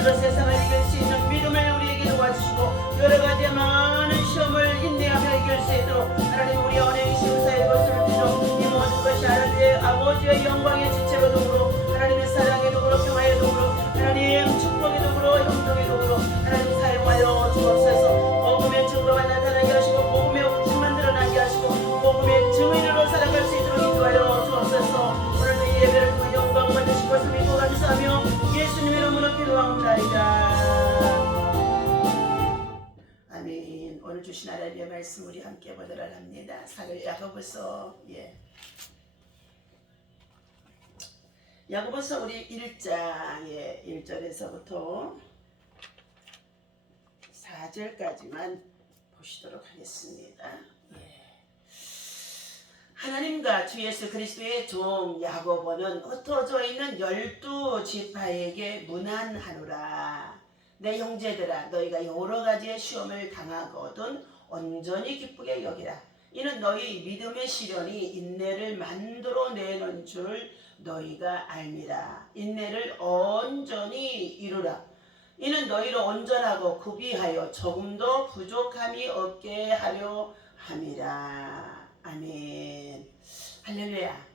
오늘도 세상을 이길 수 있는 믿음을 우리에게 도와주시고 여러가지 많은 시험을 인내하며 이길 수 있도록 하나님 우리 언행이 시우사의 것을 주시고 이 모든 것이 하나님의 아버지의 영광의 지체로 도구로 하나님의 사랑의 도구로 평화의 도구로 하나님 축복의 도구로 형통의 도구로 하나님 사용하여 주옵소서. 복음의 증거가 나타나게 하시고 복음의 옥심만 드러나게 하시고 복음의 증인으로 살아갈 수 있도록 인도하여 주옵소서. 오늘도 이 예배를 통해 영광 받으실 것을 믿고 감사하며 예수님의 이름으로 기도합니다. 아멘. 오늘 주신 하나님의 말씀 우리 함께 보도록 합니다. 야고보서 야고보서 우리 1장의 1절에서부터 4절까지만 보시도록 하겠습니다. 하나님과 주 예수 그리스도의 종 야고보는 흩어져 있는 12지파에게 문안하노라. 내 형제들아, 너희가 여러 가지의 시험을 당하거든 온전히 기쁘게 여기라. 이는 너희 믿음의 시련이 인내를 만들어내는 줄 너희가 알미라. 인내를 온전히 이루라. 이는 너희를 온전하고 구비하여 조금도 부족함이 없게 하려 함이라. 아멘. 할렐루야.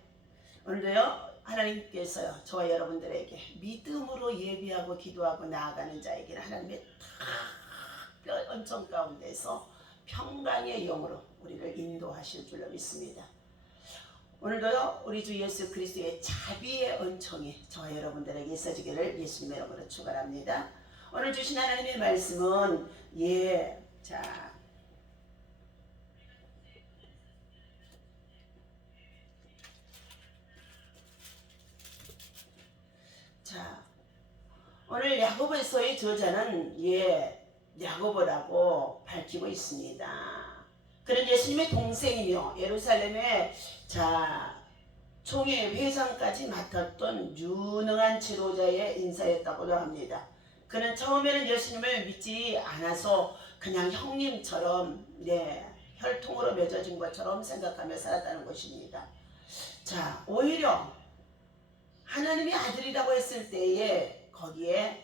오늘도요 하나님께서요 저와 여러분들에게 믿음으로 예비하고 기도하고 나아가는 자에게는 하나님의 특별 은총 가운데서 평강의 영으로 우리를 인도하실 줄로 믿습니다. 오늘도요 우리 주 예수 그리스도의 자비의 은총이 저와 여러분들에게 있어지기를 예수님의 이름으로 축원합니다. 오늘 주신 하나님의 말씀은 오늘 야고보서의 저자는 야고보라고 밝히고 있습니다. 그는 예수님의 동생이며 예루살렘의 총회 회장까지 맡았던 유능한 지도자의 인사였다고도 합니다. 그는 처음에는 예수님을 믿지 않아서 그냥 형님처럼 혈통으로 맺어진 것처럼 생각하며 살았다는 것입니다. 오히려 하나님의 아들이라고 했을 때에 거기에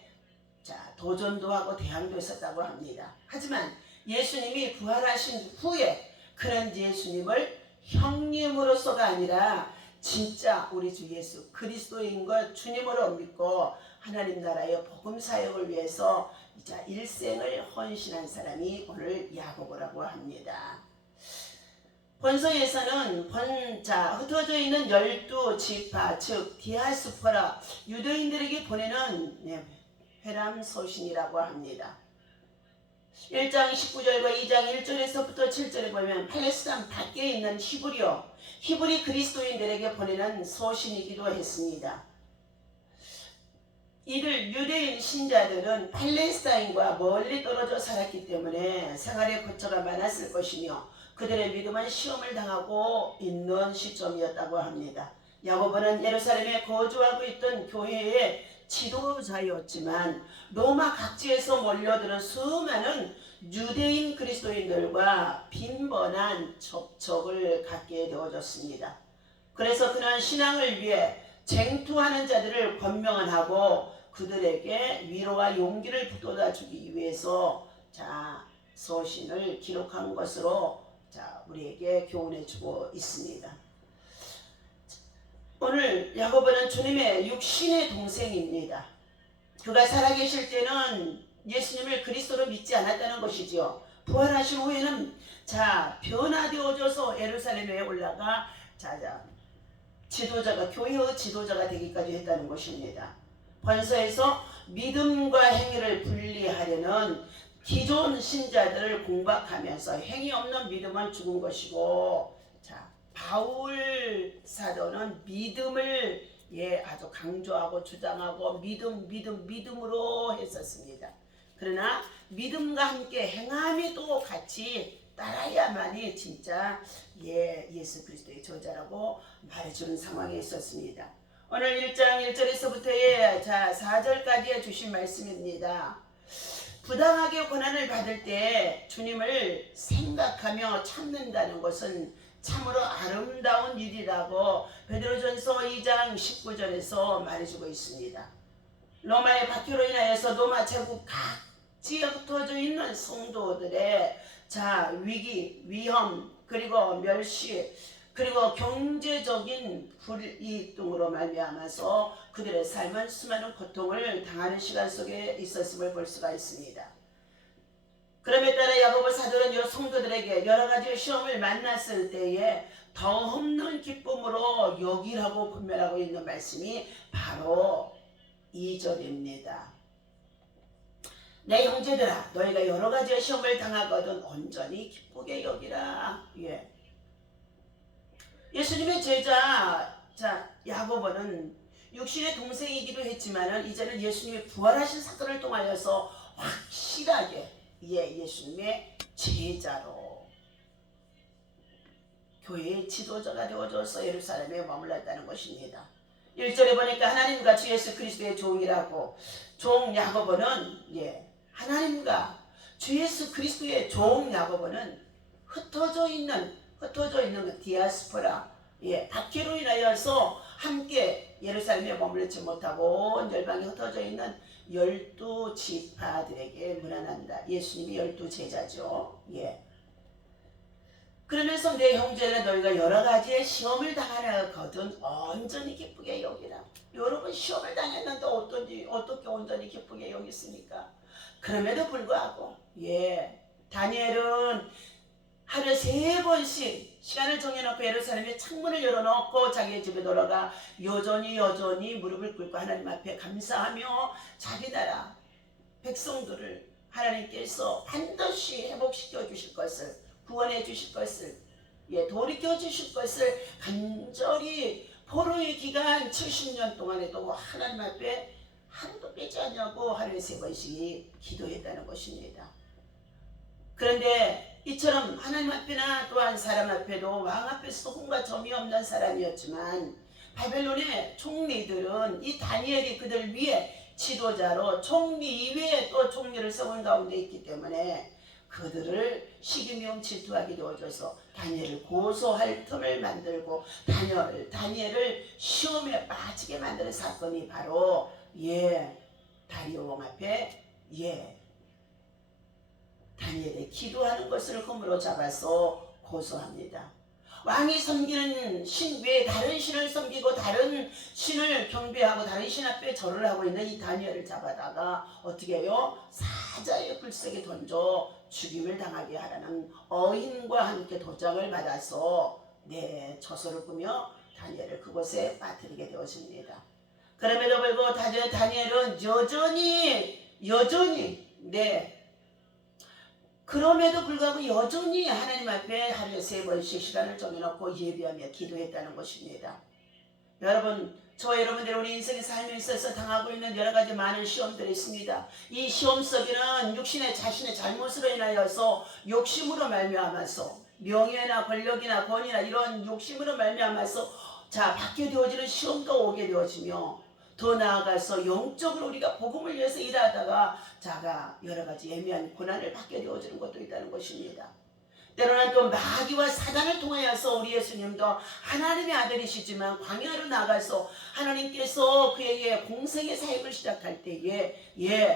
도전도 하고 대항도 있었다고 합니다. 하지만 예수님이 부활하신 후에 그는 예수님을 형님으로서가 아니라 진짜 우리 주 예수 그리스도인 것 주님으로 믿고 하나님 나라의 복음 사역을 위해서 일생을 헌신한 사람이 오늘 야고보라고 합니다. 본서에서는 흩어져 있는 12지파 즉 디아스포라 유대인들에게 보내는 회람 소신이라고 합니다. 1장 19절과 2장 1절에서부터 7절에 보면 팔레스타인 밖에 있는 히브리 그리스도인들에게 보내는 소신이기도 했습니다. 이들 유대인 신자들은 팔레스타인과 멀리 떨어져 살았기 때문에 생활의 고초가 많았을 것이며 그들의 믿음은 시험을 당하고 있는 시점이었다고 합니다. 야고보는 예루살렘에 거주하고 있던 교회의 지도자였지만 로마 각지에서 몰려드는 수많은 유대인 그리스도인들과 빈번한 접촉을 갖게 되어졌습니다. 그래서 그는 신앙을 위해 쟁투하는 자들을 권명하고 그들에게 위로와 용기를 북돋아주기 위해서 서신을 기록한 것으로 우리에게 교훈해주고 있습니다. 오늘 야고보는 주님의 육신의 동생입니다. 그가 살아계실 때는 예수님을 그리스도로 믿지 않았다는 것이지요. 부활하신 후에는 변화되어져서 예루살렘에 올라가 교회의 지도자가 되기까지 했다는 것입니다. 본서에서 믿음과 행위를 분리하려는 기존 신자들을 공박하면서 행위 없는 믿음은 죽은 것이고 바울 사도는 믿음을 아주 강조하고 주장하고 믿음으로 했었습니다. 그러나 믿음과 함께 행함이 또 같이 따라야만이 진짜 예수 그리스도의 저자라고 말해주는 상황에 있었습니다. 오늘 1장 1절에서부터 4절까지의 주신 말씀입니다. 부당하게 고난을 받을 때 주님을 생각하며 참는다는 것은 참으로 아름다운 일이라고 베드로전서 2장 19절에서 말해주고 있습니다. 로마의 박해로 인하여서 로마 제국 각지에 흩어져 있는 성도들의 위기, 위험, 그리고 멸시, 그리고 경제적인 불이익 등으로 말미암아서 그들의 삶은 수많은 고통을 당하는 시간 속에 있었음을 볼 수가 있습니다. 그럼에 따라 야고보 사도는 이 성도들에게 여러 가지 시험을 만났을 때에 더 없는 기쁨으로 여기라고 분별하고 있는 말씀이 바로 2절입니다. 내 형제들아, 너희가 여러 가지 시험을 당하거든 온전히 기쁘게 여기라. 예수님의 제자 야고보는 육신의 동생이기도 했지만 이제는 예수님이 부활하신 사건을 통하여서 확실하게 예수님의 제자로 교회의 지도자가 되어줘서 예루살렘에 머물렀다는 것입니다. 1절에 보니까 하나님과 주 예수 그리스도의 종이라고, 종 야고보는 하나님과 주 예수 그리스도의 종 야고보는 흩어져 있는 그 디아스포라, 박해로 인하여서 함께 예루살렘에 머물지 못하고 온 열방에 흩어져 있는 12지파들에게 문안한다. 예수님이 12제자죠. 그러면서 내 형제는 너희가 여러 가지의 시험을 당하거든 온전히 기쁘게 여기라. 여러분 시험을 당했는데 어떻게 온전히 기쁘게 여기십니까? 그럼에도 불구하고 다니엘은 하루에 3번씩 시간을 정해놓고 예루살렘에 창문을 열어놓고 자기의 집에 돌아가 여전히 무릎을 꿇고 하나님 앞에 감사하며 자기 나라 백성들을 하나님께서 반드시 회복시켜 주실 것을, 구원해 주실 것을, 돌이켜 주실 것을 간절히 포로의 기간 70년 동안에도 하나님 앞에 하루도 빼지 않냐고 하루에 3번씩 기도했다는 것입니다. 그런데 이처럼 하나님 앞에나 또한 사람 앞에도 왕 앞에서도 흠과 점이 없는 사람이었지만 바벨론의 총리들은 이 다니엘이 그들 위에 지도자로 총리 이외에 또 총리를 세운 가운데 있기 때문에 그들을 시기명 질투하게 되어줘서 다니엘을 고소할 틈을 만들고 다니엘을 시험에 빠지게 만드는 사건이 바로 다리오 왕 앞에 다니엘의 기도하는 것을 흠으로 잡아서 고소합니다. 왕이 섬기는 신 외에 다른 신을 섬기고 다른 신을 경배하고 다른 신 앞에 절을 하고 있는 이 다니엘을 잡아다가 어떻게 해요? 사자의 굴속에 던져 죽임을 당하게 하라는 어인과 함께 도장을 받아서 처소를 꾸며 다니엘을 그곳에 빠뜨리게 되었습니다. 그럼에도 불구하고 다니엘은 여전히 그럼에도 불구하고 여전히 하나님 앞에 하루에 3번씩 시간을 정해놓고 예배하며 기도했다는 것입니다. 여러분, 저와 여러분들 우리 인생의 삶에 있어서 당하고 있는 여러 가지 많은 시험들이 있습니다. 이 시험 속에는 육신의 자신의 잘못으로 인하여서 욕심으로 말미암아서 명예나 권력이나 권위나 이런 욕심으로 말미암아서 받게 되어지는 시험도 오게 되어지며, 더 나아가서 영적으로 우리가 복음을 위해서 일하다가 여러 가지 애매한 고난을 받게 되어지는 것도 있다는 것입니다. 때로는 또 마귀와 사단을 통하여서 우리 예수님도 하나님의 아들이시지만 광야로 나가서 하나님께서 그에게 공생의 사역을 시작할 때에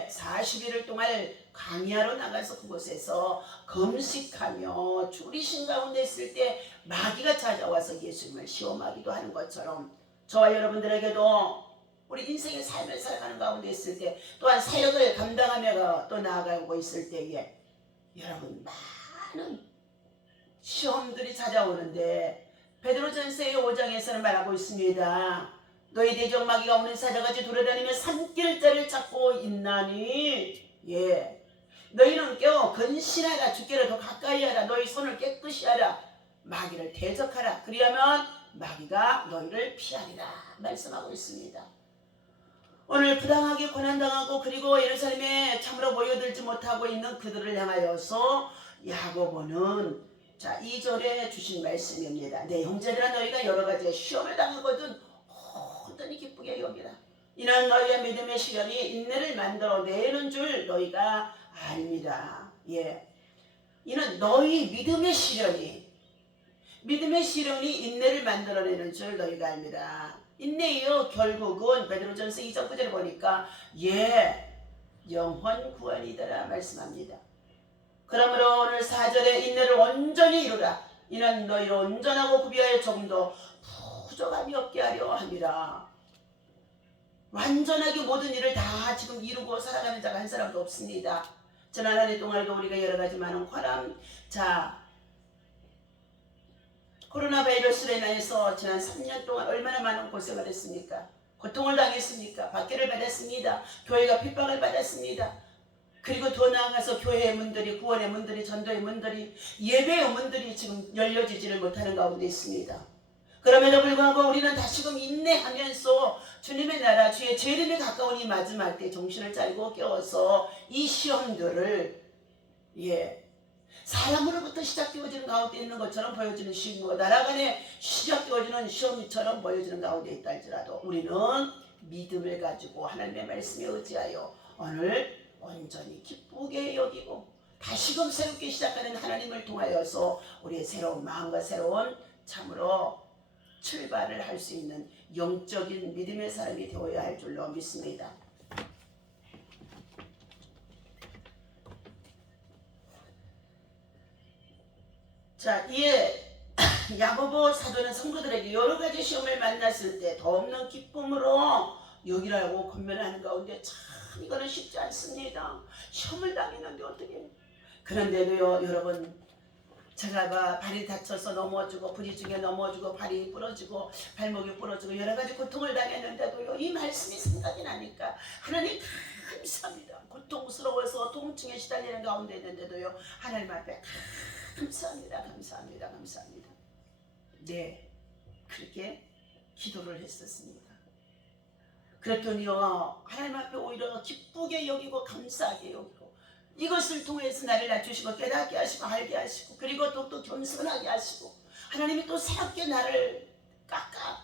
40일을 동안 광야로 나가서 그곳에서 금식하며 줄이신 가운데 있을 때 마귀가 찾아와서 예수님을 시험하기도 하는 것처럼 저와 여러분들에게도 우리 인생의 삶을 살아가는 가운데 있을 때, 또한 사역을 감당하며 또 나아가고 있을 때에 여러분 많은 시험들이 찾아오는데 베드로전서 5장에서는 말하고 있습니다. 너희 대적 마귀가 오는 사자같이 돌아다니며 산길자를 찾고 있나니 너희는 근신하라. 주께를 더 가까이 하라. 너희 손을 깨끗이 하라. 마귀를 대적하라. 그리하면 마귀가 너희를 피하리라 말씀하고 있습니다. 오늘 부당하게 고난당하고 그리고 예루살렘에 참으로 모여들지 못하고 있는 그들을 향하여서 야고보는 2절에 주신 말씀입니다. 내 형제들아, 너희가 여러 가지 시험을 당하거든 온전히 기쁘게 여기라. 이는 너희의 믿음의 시련이 인내를 만들어내는 줄 너희가 압니다. 이는 너희 믿음의 시련이 인내를 만들어내는 줄 너희가 압니다. 인내요. 결국은 베드로전서 2장 9절에 보니까 영혼 구원이더라 말씀합니다. 그러므로 오늘 4절에 인내를 온전히 이루라. 이는 너희를 온전하고 구비하여 조금도 부족함이 없게 하려 함이라. 완전하게 모든 일을 다 지금 이루고 살아가는 자가 한 사람도 없습니다. 지난 한 해 동안에도 우리가 여러 가지 많은 관함, 코로나 바이러스로 인해서 지난 3년 동안 얼마나 많은 고생을 했습니까? 고통을 당했습니까? 박해를 받았습니다. 교회가 핍박을 받았습니다. 그리고 더 나아가서 교회의 문들이, 구원의 문들이, 전도의 문들이, 예배의 문들이 지금 열려지지를 못하는 가운데 있습니다. 그럼에도 불구하고 우리는 다시금 인내하면서 주님의 나라, 주의 재림에 가까운 이 마지막 때 정신을 차리고 깨워서 이 시험들을 사람으로부터 시작되어지는 가운데 있는 것처럼 보여지는 시험과 나라 간에 시작되어지는 시험처럼 보여지는 가운데 있다 할지라도 우리는 믿음을 가지고 하나님의 말씀에 의지하여 오늘 온전히 기쁘게 여기고 다시금 새롭게 시작하는 하나님을 통하여서 우리의 새로운 마음과 새로운 참으로 출발을 할 수 있는 영적인 믿음의 사람이 되어야 할 줄로 믿습니다. 이에 야고보 사도는 성도들에게 여러 가지 시험을 만났을 때 더 없는 기쁨으로 여기라고 권면하는 가운데 참 이거는 쉽지 않습니다. 시험을 당했는데 어떻게? 그런데도요 여러분, 제가 발이 다쳐서 넘어지고 부딪히게 넘어지고 발이 부러지고 발목이 부러지고 여러 가지 고통을 당했는데도요 이 말씀이 생각이 나니까 하나님 감사합니다. 고통스러워서 통증에 시달리는 가운데 있는데도요 하나님 앞에 감사합니다. 네, 그렇게 기도를 했었습니다. 그랬더니요 하나님 앞에 오히려 기쁘게 여기고 감사하게 여기고 이것을 통해서 나를 낮추시고 깨닫게 하시고 알게 하시고 그리고 또 겸손하게 하시고 하나님이 또 새롭게 나를 깎아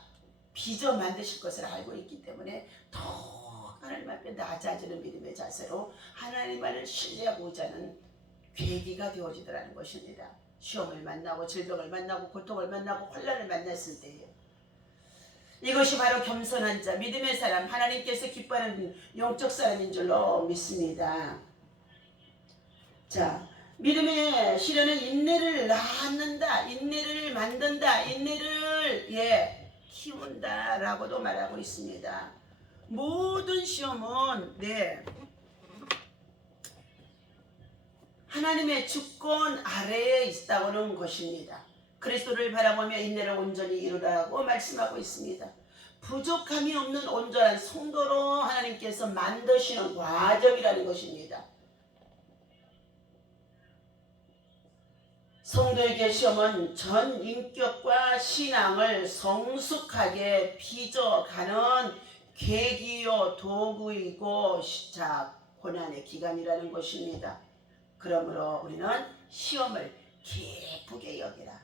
빚어 만드실 것을 알고 있기 때문에 더 하나님 앞에 낮아지는 믿음의 자세로 하나님만을 신뢰하고자 하는 계기가 되어지더라는 것입니다. 시험을 만나고 질병을 만나고 고통을 만나고 환난을 만났을 때에 이것이 바로 겸손한 자, 믿음의 사람, 하나님께서 기뻐하는 영적 사람인 줄로 믿습니다. 믿음의 시련은 인내를 낳는다, 인내를 만든다, 인내를 키운다 라고도 말하고 있습니다. 모든 시험은 하나님의 주권 아래에 있다고는 것입니다. 그리스도를 바라보며 인내를 온전히 이루라고 말씀하고 있습니다. 부족함이 없는 온전한 성도로 하나님께서 만드시는 과정이라는 것입니다. 성도에게 시험은 전 인격과 신앙을 성숙하게 빚어가는 계기요 도구이고 고난의 기간이라는 것입니다. 그러므로 우리는 시험을 기쁘게 여기라.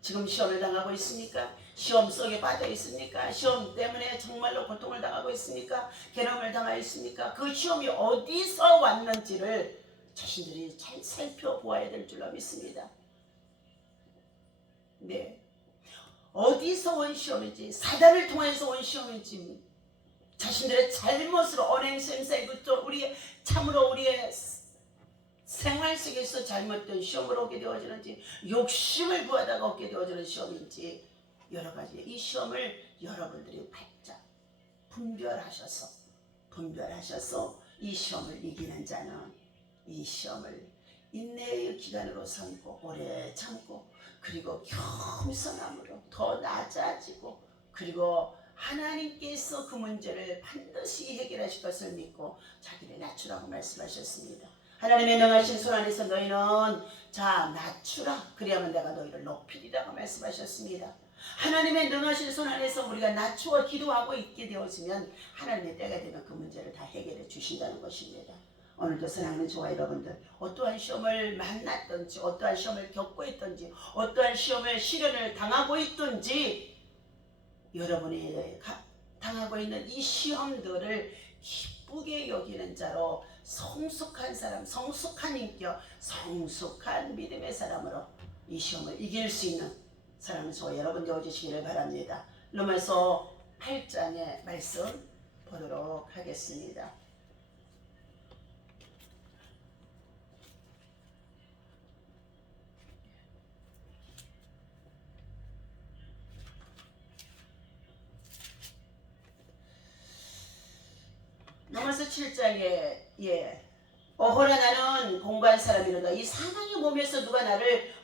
지금 시험을 당하고 있습니까? 시험 속에 빠져 있습니까? 시험 때문에 정말로 고통을 당하고 있습니까? 괴로움을 당하고 있습니까? 그 시험이 어디서 왔는지를 자신들이 잘 살펴보아야 될 줄로 믿습니다. 어디서 온 시험인지, 사단을 통해서 온 시험인지, 자신들의 잘못으로 언행생사에 우리의 참으로 우리의 생활 속에서 잘못된 시험으로 오게 되어지는지, 욕심을 구하다가 오게 되어지는 시험인지, 여러 가지 이 시험을 여러분들이 바짝 분별하셔서 이 시험을 이기는 자는 이 시험을 인내의 기간으로 삼고 오래 참고 그리고 겸손함으로 더 낮아지고 그리고 하나님께서 그 문제를 반드시 해결하실 것을 믿고 자기를 낮추라고 말씀하셨습니다. 하나님의 능하신 손 안에서 너희는 낮추라 그리하면 내가 너희를 높이리라고 말씀하셨습니다. 하나님의 능하신 손 안에서 우리가 낮추어 기도하고 있게 되어지면 하나님의 때가 되면 그 문제를 다 해결해 주신다는 것입니다. 오늘도 사랑하는 저와 여러분들, 어떠한 시험을 만났든지 어떠한 시험을 겪고 있든지 어떠한 시험을 시련을 당하고 있든지 여러분이 당하고 있는 이 시험들을 기쁘게 여기는 자로 성숙한 사람, 성숙한 인격, 성숙한 믿음의 사람으로 이 시험을 이길 수 있는 사람은 저와 여러분 되어주시기를 바랍니다. 로마서 8장의 말씀 보도록 하겠습니다. 로마서 7장에 어허나 나는 공부한 사람이로다. 이 사망의 몸에서 누가 나를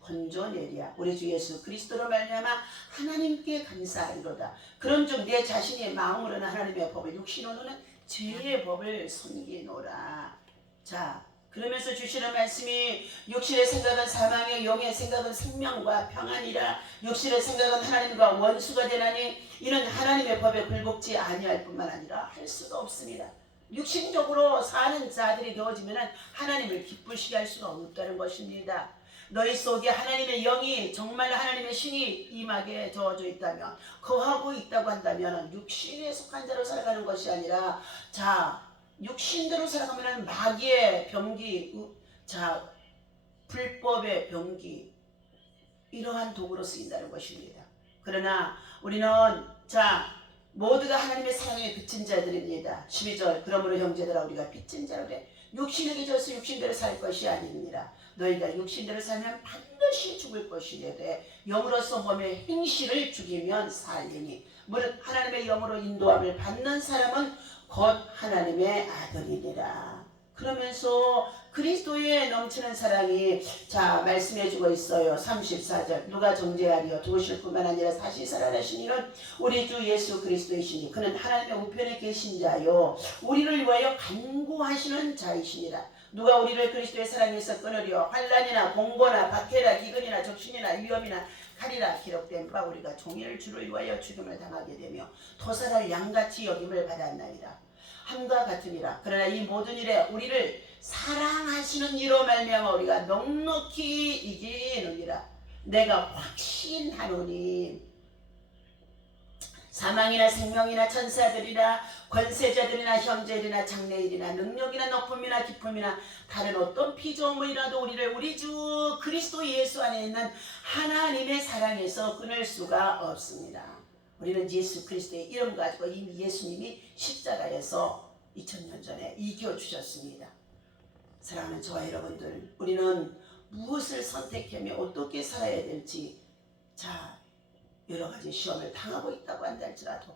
건져내랴. 우리 주 예수 그리스도로 말미암아 하나님께 감사하리로다. 그런즉 내 자신의 마음으로는 하나님의 법을, 육신으로는 죄의 법을 섬기노라. 자, 그러면서 주시는 말씀이 육신의 생각은 사망의, 영의 생각은 생명과 평안이라. 육신의 생각은 하나님과 원수가 되나니 이는 하나님의 법에 굴복지 아니할 뿐만 아니라 할 수가 없습니다. 육신적으로 사는 자들이 되어지면 하나님을 기쁘시게 할 수가 없다는 것입니다. 너희 속에 하나님의 영이, 정말 하나님의 신이 임하게 저어져 있다면, 거하고 있다고 한다면 육신에 속한 자로 살아가는 것이 아니라, 자, 육신대로 살아가면 마귀의 병기, 자, 불법의 병기, 이러한 도구로 쓰인다는 것입니다. 그러나 우리는 자, 모두가 하나님의 사랑에 빚진 자들입니다. 12절 그러므로 형제들아 우리가 빚진 자로 돼 육신에게 져서 육신대로 살 것이 아닙니다. 너희가 육신대로 살면 반드시 죽을 것이되 영으로서 몸의 행실을 죽이면 살리니 무릇 하나님의 영으로 인도함을 받는 사람은 곧 하나님의 아들이니라. 그러면서 그리스도의 넘치는 사랑이 자 말씀해주고 있어요. 34절 누가 정죄하리요 죽으실 뿐만 아니라 다시 살아나신 이는 우리 주 예수 그리스도이시니 그는 하나님의 우편에 계신 자요 우리를 위하여 간구하시는 자이시니라. 누가 우리를 그리스도의 사랑에서 끊으려 환난이나 공고나 박해나 기근이나 적신이나 위험이나 칼이라 기록된 바 우리가 종일 주를 위하여 죽임을 당하게 되며 토살할 양같이 여김을 받았나이다. 함과 같으니라. 그러나 이 모든 일에 우리를 사랑하시는 이로 말미암아 우리가 넉넉히 이기느니라. 내가 확신하노니 사망이나 생명이나 천사들이나 권세자들이나 형제들이나 장래일이나 능력이나 높음이나 기쁨이나 다른 어떤 피조물이라도 우리를 우리 주 그리스도 예수 안에 있는 하나님의 사랑에서 끊을 수가 없습니다. 우리는 예수 그리스도의 이름 가지고 이미 예수님이 십자가에서 2000년 전에 이겨주셨습니다. 사랑하는 저와 여러분들, 우리는 무엇을 선택하며 어떻게 살아야 될지 자 여러 가지 시험을 당하고 있다고 한다 할지라도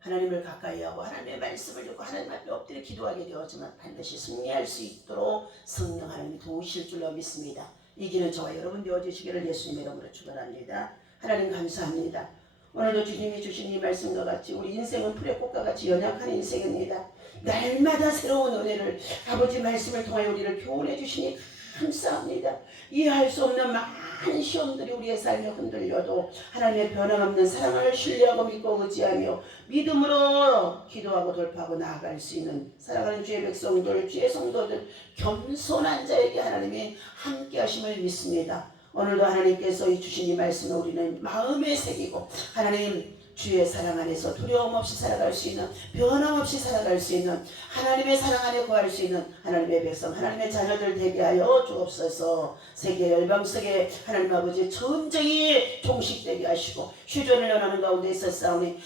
하나님을 가까이 하고 하나님의 말씀을 듣고 하나님 앞에 엎드려 기도하게 되었지만 반드시 승리할 수 있도록 성령 하나님이 도우실 줄로 믿습니다. 이기는 저와 여러분 되어주시기를 예수님의 이름으로 축원합니다. 하나님 감사합니다. 오늘도 주님이 주신 이 말씀과 같이 우리 인생은 풀의 꽃과 같이 연약한 인생입니다. 날마다 새로운 은혜를 아버지 말씀을 통하여 우리를 교훈해 주시니 감사합니다. 이해할 수 없는 많은 시험들이 우리의 삶에 흔들려도 하나님의 변함없는 사랑을 신뢰하고 믿고 의지하며 믿음으로 기도하고 돌파하고 나아갈 수 있는 사랑하는 주의 백성들, 주의 성도들, 겸손한 자에게 하나님이 함께 하심을 믿습니다. 오늘도 하나님께서 주신 이 말씀을 우리는 마음에 새기고 하나님 주의 사랑 안에서 두려움 없이 살아갈 수 있는, 변함없이 살아갈 수 있는, 하나님의 사랑 안에 거할 수 있는 하나님의 백성, 하나님의 자녀들 되게 하여 주옵소서. 세계 열방 속에 하나님 아버지 전쟁이 종식되게 하시고 휴전을 연하는 가운데 있었사오니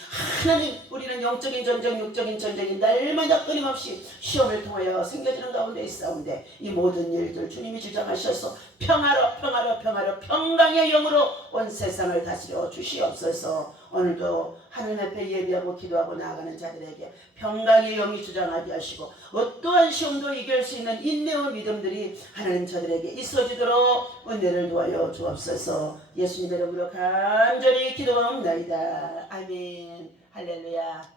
하나님 우리는 영적인 전쟁, 육적인 전쟁이 날마다 끊임없이 시험을 통하여 생겨지는 가운데 있사온데 이 모든 일들 주님이 주장하셔서 평화로 평강의 영으로 온 세상을 다스려 주시옵소서. 오늘도 하나님 앞에 예비하고 기도하고 나아가는 자들에게 평강의 영이 주장하게 하시고 어떠한 시험도 이길 수 있는 인내와 믿음들이 하나님 저들에게 있어지도록 은혜를 도와여 주옵소서. 예수님 이름으로 간절히 기도하옵나이다. 아멘. 할렐루야.